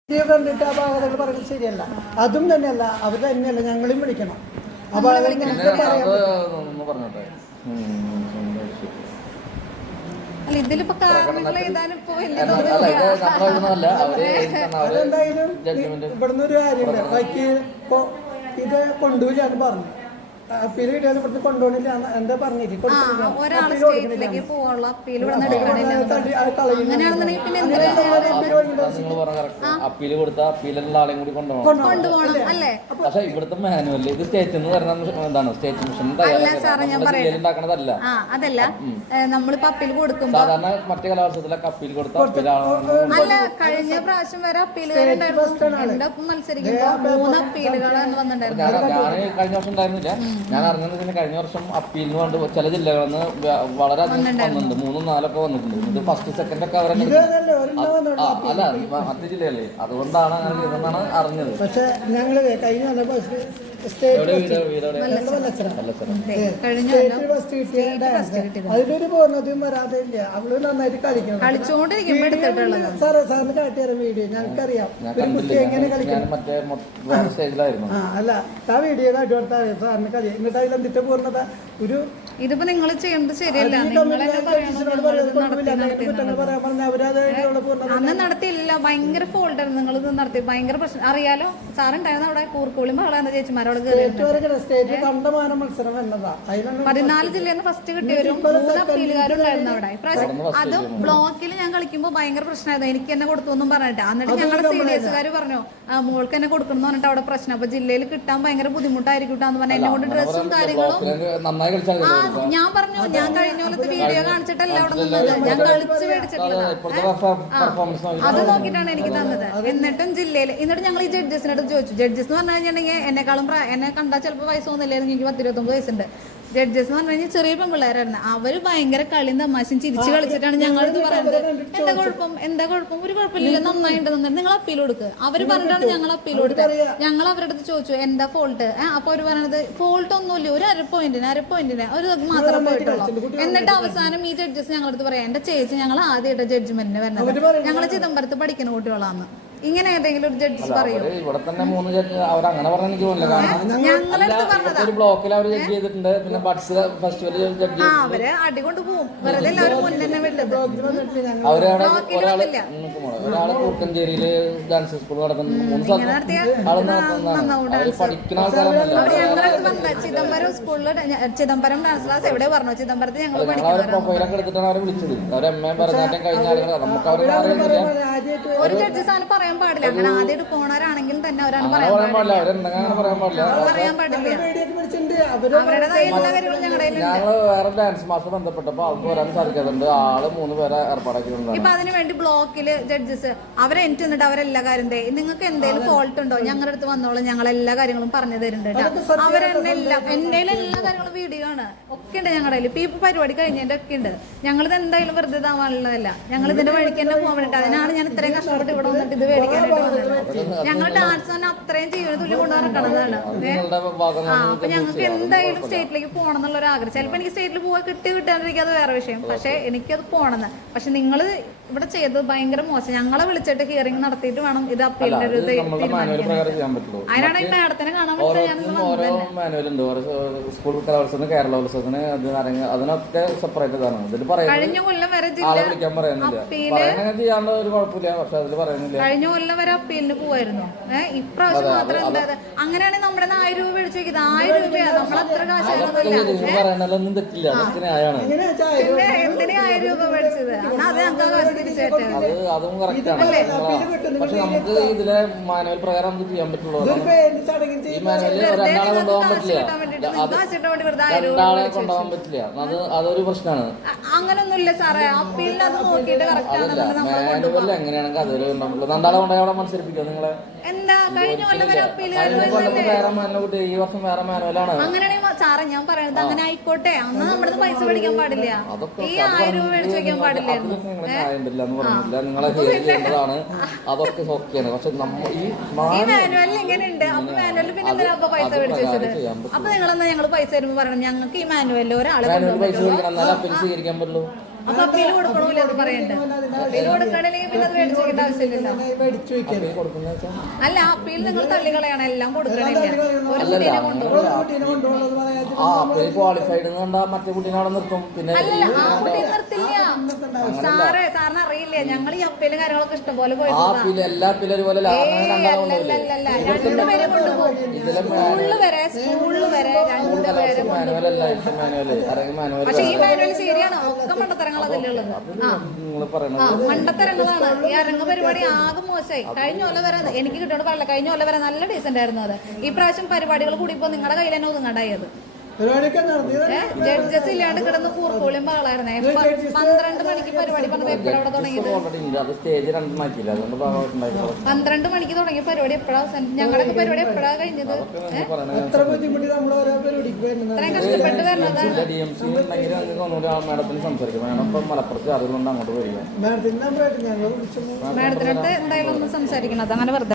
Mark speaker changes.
Speaker 1: കണ്ടിട്ട് ആ ഭാഗങ്ങൾ പറയുന്നത് ശരിയല്ല. അതും തന്നെയല്ല, അവർ തന്നെയല്ല, ഞങ്ങളും വിളിക്കണം. അപ്പൊ
Speaker 2: ഇതിലിപ്പോ കാരണങ്ങൾ എഴുതാനിപ്പോ
Speaker 1: അതെന്തായാലും ഇവിടുന്ന് ഒരു കാര്യമുണ്ട്. ബാക്കി ഇപ്പൊ ഇത് കൊണ്ടുപോയില്ലാന്ന് പറഞ്ഞു. അപ്പീൽ കിട്ടിയാലും ഇവിടുത്തെ കൊണ്ടുപോകണില്ല എന്താ പറഞ്ഞിട്ട്
Speaker 2: ഒരാൾ സ്റ്റേറ്റിലേക്ക് പോകാനുള്ള അപ്പീൽ ഇവിടെ അങ്ങനെയാണെന്നുണ്ടെങ്കിൽ പിന്നെ
Speaker 3: അപ്പീൽ കൊടുത്ത അപ്പീലുള്ള ആളെയും കൂടി കൊണ്ടുപോകണം
Speaker 2: അല്ലേ?
Speaker 3: പക്ഷെ ഇവിടുത്തെ മാനുവല് ഇത് സ്റ്റേറ്റ് എന്ന് പറയുന്ന എന്താണ് സ്റ്റേറ്റ് മിഷൻ ഉണ്ടാക്കണതല്ല.
Speaker 2: അതല്ല, നമ്മളിപ്പോ അപ്പീൽ കൊടുക്കുമ്പോ
Speaker 3: സാധാരണ മറ്റു കലാവസരത്തിലൊക്കെ അപ്പീൽ കൊടുത്ത
Speaker 2: അല്ല, കഴിഞ്ഞ പ്രാവശ്യം വരെ അപ്പീലുകാരുണ്ടായിരുന്നു. എന്റെ ഒപ്പം മത്സരിക്കുമ്പോ 3 അപ്പീലുകളാണ് വന്നിട്ടുണ്ടായിരുന്നു.
Speaker 3: ഞാൻ കഴിഞ്ഞ വർഷം ഉണ്ടായിരുന്നില്ല. ഞാൻ അറിഞ്ഞതിന് കഴിഞ്ഞ വർഷം അപ്പീലിന് വേണ്ടി ചില ജില്ലകളിൽ നിന്ന് വളരെയധികം വന്നിട്ടുണ്ട്. 3-4 വന്നിട്ടുണ്ട്. ഇത് ഫസ്റ്റ് സെക്കൻഡ് ഒക്കെ അവരെ അല്ല മറ്റു ജില്ലയല്ലേ, അതുകൊണ്ടാണ് അങ്ങനെ ഇതെന്നാണ് അറിഞ്ഞത്.
Speaker 1: പക്ഷെ ഞങ്ങള് കഴിഞ്ഞ അതിലൊരു പൂർണ്ണതയും വരാതെ ഇല്ല. അവള് നന്നായിട്ട് കളിക്കണം. സാറേ സാറിന് കാട്ടിത്തരാം വീഡിയോ. ഞങ്ങൾക്കറിയാം ഒരു കുട്ടി എങ്ങനെ കളിക്കണം. അല്ല ആ വീഡിയോ കാട്ടി കൊടുത്താൽ സാറിന് കളി. എന്നിട്ട് അതിലെന്തിട്ട് പൂർണ്ണത ഒരു
Speaker 2: ഇതിപ്പോ നിങ്ങൾ ചെയ്യുന്നത് ശരിയല്ല. അന്ന് നടത്തിയില്ല, ഭയങ്കര ഫോൾഡ് ആയിരുന്നു. നിങ്ങൾ ഇത് നടത്തി ഭയങ്കര പ്രശ്നം. അറിയാലോ, സാറുണ്ടായിരുന്നു അവിടെ. കൂർക്കോളി മകളാണ് ചേച്ചിമാരോട് കയറി. 14 ജില്ലയിൽ നിന്ന് ഫസ്റ്റ് കിട്ടിയവരും 3 അപ്പീലുകാരുണ്ടായിരുന്നു അവിടെ. ഇപ്രാവശ്യം അതും ബ്ലോക്കിൽ ഞാൻ കളിക്കുമ്പോൾ ഭയങ്കര പ്രശ്നമായിരുന്നു. എനിക്ക് തന്നെ കൊടുത്തു എന്നും പറഞ്ഞിട്ട്. എന്നിട്ട് ഞങ്ങളുടെ CDS പറഞ്ഞു മോൾക്ക് തന്നെ കൊടുക്കണം എന്ന് പറഞ്ഞിട്ട് അവിടെ പ്രശ്നം. അപ്പൊ ജില്ലയിൽ കിട്ടാൻ ഭയങ്കര ബുദ്ധിമുട്ടായിരിക്കും എന്ന് പറഞ്ഞാൽ എന്നെ കൊണ്ട് ഡ്രസ്സും കാര്യങ്ങളും ഞാൻ പറഞ്ഞു. ഞാൻ കഴിഞ്ഞ പോലത്തെ വീഡിയോ കാണിച്ചിട്ടല്ല അവിടെ നിന്നത്. ഞാൻ കളിച്ച് മേടിച്ചിട്ടുള്ളത്. അത് നോക്കിയിട്ടാണ് എനിക്ക് തന്നത്. എന്നിട്ടും ജില്ലയിൽ എന്നിട്ട് ഞങ്ങൾ ഈ ജഡ്ജസിനോട് ചോദിച്ചു. ജഡ്ജസ് എന്ന് പറഞ്ഞു കഴിഞ്ഞിട്ടുണ്ടെങ്കിൽ എന്നെ കണ്ടാൽ ചിലപ്പോൾ വയസ്സ് തോന്നില്ലായിരുന്നു. എനിക്ക് 10-29 വയസ്സുണ്ട്. ജഡ്ജസ് എന്ന് പറഞ്ഞു കഴിഞ്ഞാൽ ചെറിയ പെൺപിള്ളേരായിരുന്നു. അവര് ഭയങ്കര കളിയും തമാശയും ചിരിച്ച് കളിച്ചിട്ടാണ് ഞങ്ങളത് പറയുന്നത്. എന്താ കുഴപ്പം ഒരു കുഴപ്പമില്ല, നന്നായിട്ട് നിങ്ങൾ അപ്പീൽ കൊടുക്കുക. അവര് പറഞ്ഞിട്ടാണ് ഞങ്ങൾ അപ്പീൽ കൊടുത്തത്. ഞങ്ങൾ അവരുടെ അടുത്ത് ചോദിച്ചു എന്താ ഫോൾട്ട്. അപ്പൊ അവര് പറയണത് ഫോൾട്ട് ഒന്നുമില്ല, ഒരു അര പോയിന്റിന് ഒരു മാത്രം പോയിട്ടുള്ളൂ. എന്നിട്ട് അവസാനം ഈ ജഡ്ജസ് ഞങ്ങളടുത്ത് പറയാം എന്റെ ചേച്ചി ഞങ്ങൾ ആദ്യമായിട്ട് ജഡ്ജ്മെന്റിന് വരുന്നത്, ഞങ്ങൾ ചിദംബരത്ത് പഠിക്കുന്ന കുട്ടികളാണ്. ഇങ്ങനെ ഏതെങ്കിലും ഒരു ജഡ്ജസ് പറയും.
Speaker 3: ഇവിടെ തന്നെ 3 ജഡ്ജ് അവരങ്ങനെ പറഞ്ഞ എനിക്ക് തോന്നില്ല. കാരണം ഒരു ബ്ലോക്കിൽ അവർ ജഡ്ജ് ചെയ്തിട്ടുണ്ട്. പിന്നെ ബഡ്സ് ഫെസ്റ്റിവൽ ജഡ്ജ്
Speaker 2: അവര് അടികൊണ്ട് പോകും. വെറുതെ എല്ലാവരും മുന്നേ വിട്ടത്.
Speaker 3: ഒരാള് കൂർക്കഞ്ചേരിയില് ഡാൻസ് സ്കൂൾ നടത്തുന്നു. 3 പഠിക്കുന്ന ആൾക്കാരല്ല.
Speaker 2: ചിദംബരം സ്കൂളില് ചിദംബരം ഡാൻസ് ക്ലാസ് എവിടെ പറഞ്ഞു. ചിദംബരത്ത് ഞങ്ങൾ
Speaker 3: പ്രൊഫൈലൊക്കെ എടുത്തിട്ടാണ് അവരെ വിളിച്ചത്. അവർ എം എ ഭരതനാട്യം കഴിഞ്ഞ ആളുകൾ നമുക്ക്
Speaker 2: ഒരു ജഡ്ജസ് ആണ് പറയാൻ പാടില്ല. അങ്ങനെ ആദ്യമായിട്ട് പോണവരാണെങ്കിൽ തന്നെ അവരാണ് പറയാൻ പാടില്ല. അവരുടേതായ എല്ലാ കാര്യങ്ങളും ഞങ്ങളുടെ
Speaker 3: വേറെ ഡാൻസ് മാസ്റ്റർ ബന്ധപ്പെട്ടപ്പോ ആൾക്ക് വരാൻ സാധിക്കാതുണ്ട്. ആള് 3 പേരെ ഏർപ്പാടാക്കിയിട്ടുണ്ട്.
Speaker 2: ഇപ്പൊ അതിനുവേണ്ടി ബ്ലോക്കില് ജഡ്ജസ് അവരെ എനിക്ക് എന്നിട്ട് അവരെല്ലാ കാര്യം നിങ്ങൾക്ക് എന്തെങ്കിലും ഫോൾട്ട് ഉണ്ടോ ഞങ്ങളുടെ അടുത്ത് വന്നോളൂ, ഞങ്ങൾ എല്ലാ കാര്യങ്ങളും പറഞ്ഞു തരുന്നുണ്ട്. അവരെന്നെ എന്റെ എല്ലാ കാര്യങ്ങളും വീഡിയോ ആണ് ഒക്കെ ഉണ്ട് ഞങ്ങളുടെ കയ്യിൽ. ഇപ്പൊ പരിപാടി കഴിഞ്ഞതിന്റെ ഒക്കെ ഉണ്ട്. ഞങ്ങളിത് എന്തായാലും വെറുതെ ഇതാവാനുള്ളതല്ല. ഞങ്ങൾ ഇതിന്റെ വഴിക്ക് തന്നെ പോകാൻ വേണ്ടിട്ട്. അതിനാണ് ഞാൻ ഇത്രയും കഷ്ടപ്പെട്ട് ഇവിടെ വന്നിട്ട് ഇത് മേടിക്കാനായിട്ട് വന്നത്. ഞങ്ങൾ ഡാൻസ് തന്നെ അത്രയും ജീവന തുല്യം കൊണ്ടു നടക്കണതാണ്. അപ്പൊ ഞങ്ങൾക്ക് എന്തായാലും സ്റ്റേറ്റിലേക്ക് പോകണം എന്നുള്ള ഒരു ആഗ്രഹം. ചിലപ്പോൾ എനിക്ക് സ്റ്റേറ്റിൽ പോകാൻ കിട്ടാണ്ടിരിക്കുക, അത് വേറെ വിഷയം. പക്ഷെ എനിക്കത് പോകണമെന്ന്. പക്ഷെ നിങ്ങൾ ഇവിടെ ചെയ്തത് ഭയങ്കര മോശം. ഞങ്ങളെ വിളിച്ചിട്ട് ഹിയറിംഗ് നടത്തിയിട്ട് വേണം ഇത് അപ്പീലിന്റെ ഒരു അതിനാണ് ഈ മാഡത്തിനെ കാണാൻ
Speaker 3: അതിനൊക്കെ സെപ്പറേറ്റ് ഇതാണ്.
Speaker 2: കഴിഞ്ഞ കൊല്ലം വരെ കഴിഞ്ഞ കൊല്ലം വരെ അപ്പീലിന് പോവായിരുന്നു. ഇപ്രാവശ്യം മാത്രം എന്താ അങ്ങനെയാണെങ്കിൽ നമ്മുടെ 1000 രൂപ മേടിച്ചു വെക്കുന്നത്. 1000 രൂപയാണ് നമ്മളത്ര കാശൊന്നുമില്ല. എന്തിനാ 1000 രൂപ മേടിച്ചത്? അത് ഞങ്ങൾക്ക് കാശ് തിരിച്ചേട്ടെ.
Speaker 3: പക്ഷെ നമുക്ക് ഇതിലെ മാനുവൽ പ്രകാരം നമുക്ക് ചെയ്യാൻ പറ്റുള്ളൂ. ഈ മാനുവല് രണ്ടാളെ കൊണ്ടുപോകാൻ പറ്റില്ല. രണ്ടാളെ കൊണ്ടുപോകാൻ പറ്റില്ല. അതൊരു പ്രശ്നമാണ്.
Speaker 2: അങ്ങനൊന്നുമില്ല സാറേ. അപ്പീലിന് അത് നോക്കിയിട്ട്
Speaker 3: മാനുവൽ എങ്ങനെയാണെങ്കിൽ അതൊരു രണ്ടാളെ കൊണ്ടുപോയി അവിടെ മത്സരിപ്പിക്കുക നിങ്ങളെ.
Speaker 2: എന്താ കഴിഞ്ഞ കൊല്ലം വരെ അപ്പീൽ
Speaker 3: വേറെ മാനുവൽ, ഈ വർഷം വേറെ മാനുവലാണ്.
Speaker 2: അങ്ങനെയാണെങ്കിൽ സാറേ ഞാൻ പറയുന്നത് അങ്ങനെ ആയിക്കോട്ടെ. അന്ന് നമ്മുടെ പൈസ മേടിക്കാൻ പാടില്ല. ഈ 1000 രൂപ മേടിച്ചു വെക്കാൻ പാടില്ലായിരുന്നു.
Speaker 3: നിങ്ങളെ ചെയ്യേണ്ടതാണ്. അതൊക്കെ ഓക്കെയാണ്. പക്ഷെ
Speaker 2: ഈ മാനുവലിൽ എങ്ങനെയുണ്ട്? അപ്പൊ മാനുവലിൽ പിന്നെ എന്തിനാ അപ്പൊ പൈസ മേടിച്ചു വെച്ചത്? അപ്പൊ നിങ്ങളെന്നാ ഞങ്ങൾ പൈസ തരുമ്പോ പറയണം ഞങ്ങൾക്ക് ഈ മാനുവലിൽ ഒരാളെ
Speaker 3: പൈസ സ്വീകരിക്കാൻ പറ്റുള്ളൂ.
Speaker 2: അപ്പൊ അപ്പീൽ കൊടുക്കണമില്ല എന്ന് പറയണ്ട. അപ്പീൽ കൊടുക്കണമെങ്കിൽ പിന്നെ അത് മേടിച്ചു വെക്കേണ്ട ആവശ്യമില്ലല്ലോ.
Speaker 1: മേടിച്ചു വെക്കാൻ
Speaker 3: കൊടുക്കുന്ന വെച്ചാൽ
Speaker 2: അല്ല, അപ്പീൽ നിങ്ങൾ തള്ളികളയാണ്, എല്ലാം കൊടുക്കണില്ല. ഒരു കുട്ടീനെ കൊണ്ടുപോകും.
Speaker 1: കുട്ടീനെ കൊണ്ടുപോകുന്നത് പറയാൻ
Speaker 3: ആ അപ്പീൽ ക്വാളിഫൈഡ് കണ്ടാ മറ്റേ കുട്ടീനെ അവിടെ നിർത്തും. പിന്നെ
Speaker 2: അല്ലല്ല, ആ കുട്ടി നിർത്തില്ല. സാറിന് അറിയില്ലേ, ഞങ്ങൾ ഈ അപ്പീലും കാര്യങ്ങളൊക്കെ ഇഷ്ടംപോലെ
Speaker 3: ആ
Speaker 2: പോയിട്ടുള്ളതാ.
Speaker 3: അപ്പീൽ എല്ലാ അപ്പീലും ഒരുപോലെ
Speaker 2: അല്ലല്ല, രണ്ടുപേരെ കൊണ്ടുപോകും. സ്കൂളിൽ വരെ രണ്ടുപേരെ പക്ഷെ ഈ മാനുവൽ ശരിയാണ്, ഒക്കെ മണ്ടത്തരങ്ങൾ അതിലുള്ളത്. മണ്ടത്തരങ്ങളാണ്. ഈ അരങ്ങ് പരിപാടി ആകെ മോശമായി. കഴിഞ്ഞ കൊല്ലം വരെ എനിക്ക് കിട്ടിയോണ്ട് പറയില്ല, കഴിഞ്ഞ കൊല്ലം വരെ നല്ല ഡീസന്റ് ആയിരുന്നു അത്. ഈ പ്രാവശ്യം പരിപാടികൾ കൂടിയപ്പോ നിങ്ങളുടെ കയ്യിൽ തന്നെ ഒതുങ്ങണ്ടായത്. ജഡ്ജസ് ഇല്ലാണ്ട് കിടന്ന് കൂർക്കോളിയും പാളായിരുന്നേ. 12 മണിക്ക് പരിപാടി പറഞ്ഞത് എപ്പോഴവിടെ തുടങ്ങിയത്? 12 മണിക്ക് തുടങ്ങിയ പരിപാടി എപ്പോഴാ ഞങ്ങളുടെ പരിപാടി എപ്പോഴാ കഴിഞ്ഞത്?
Speaker 1: എത്ര ബുദ്ധിമുട്ടി നമ്മൾ ഓരോ പരിപാടിക്ക് വരുന്നത്,
Speaker 2: ഇത്രയും കഷ്ടപ്പെട്ട് വരുന്നതാണ്.
Speaker 3: മലപ്പുറത്ത് അതുകൊണ്ട് അങ്ങോട്ട് വരിക.
Speaker 1: മാഡത്തിന്റെ നമ്പറായിട്ട് ഞങ്ങൾ വിളിച്ചു.
Speaker 2: മാഡത്തിനടുത്ത് എന്തായാലും ഒന്ന് സംസാരിക്കണം, അത് അങ്ങനെ വെറുതെ